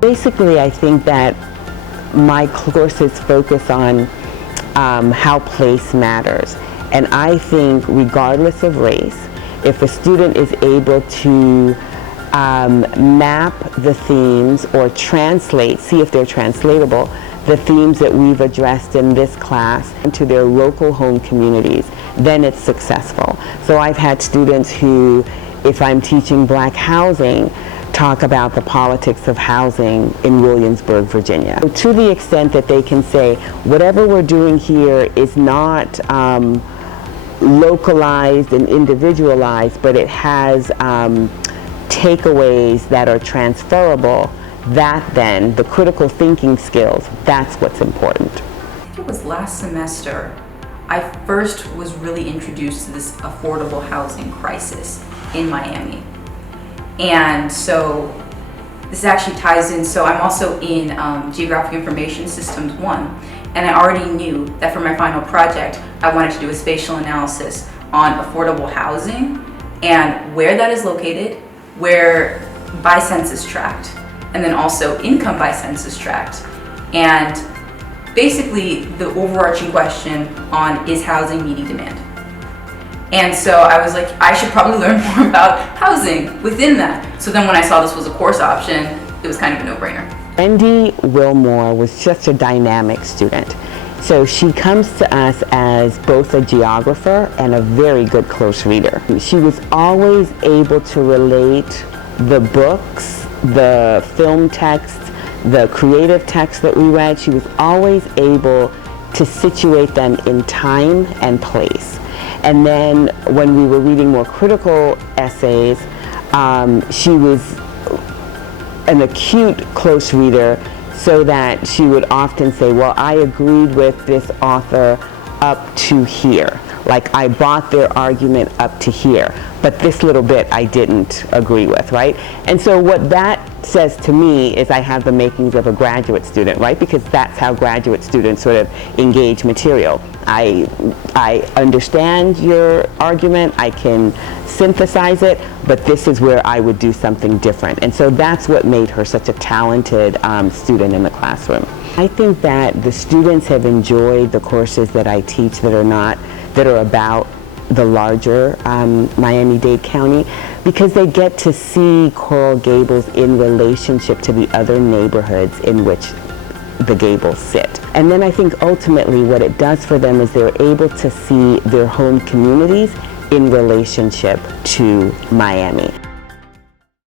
Basically, I think that my courses focus on how place matters. And I think regardless of race, if a student is able to map the themes or translate, see if they're translatable, the themes that we've addressed in this class into their local home communities, then it's successful. So I've had students who, if I'm teaching Black housing, talk about the politics of housing in Williamsburg, Virginia. To the extent that they can say, whatever we're doing here is not localized and individualized, but it has takeaways that are transferable, that then, the critical thinking skills, that's what's important. I think it was last semester, I first was really introduced to this affordable housing crisis in Miami. And so this actually ties in, so I'm also in Geographic Information Systems 1, and I already knew that for my final project, I wanted to do a spatial analysis on affordable housing and where that is located, where by census tract, and then also income by census tract. And basically the overarching question on, is housing meeting demand? And so I was like, I should probably learn more about housing within that. So then when I saw this was a course option, it was kind of a no-brainer. Brendi Wilmore was just a dynamic student. So she comes to us as both a geographer and a very good close reader. She was always able to relate the books, the film text, the creative text that we read. She was always able to situate them in time and place. And then when we were reading more critical essays, she was an acute close reader, so that she would often say, well, I agreed with this author up to here. Like, I bought their argument up to here, but this little bit I didn't agree with, right? And so what that says to me is I have the makings of a graduate student, right? Because that's how graduate students sort of engage material. I understand your argument, I can synthesize it, but this is where I would do something different. And so that's what made her such a talented student in the classroom. I think that the students have enjoyed the courses that I teach that are about the larger Miami-Dade County, because they get to see Coral Gables in relationship to the other neighborhoods in which the Gables sit. And then I think ultimately what it does for them is they're able to see their home communities in relationship to Miami.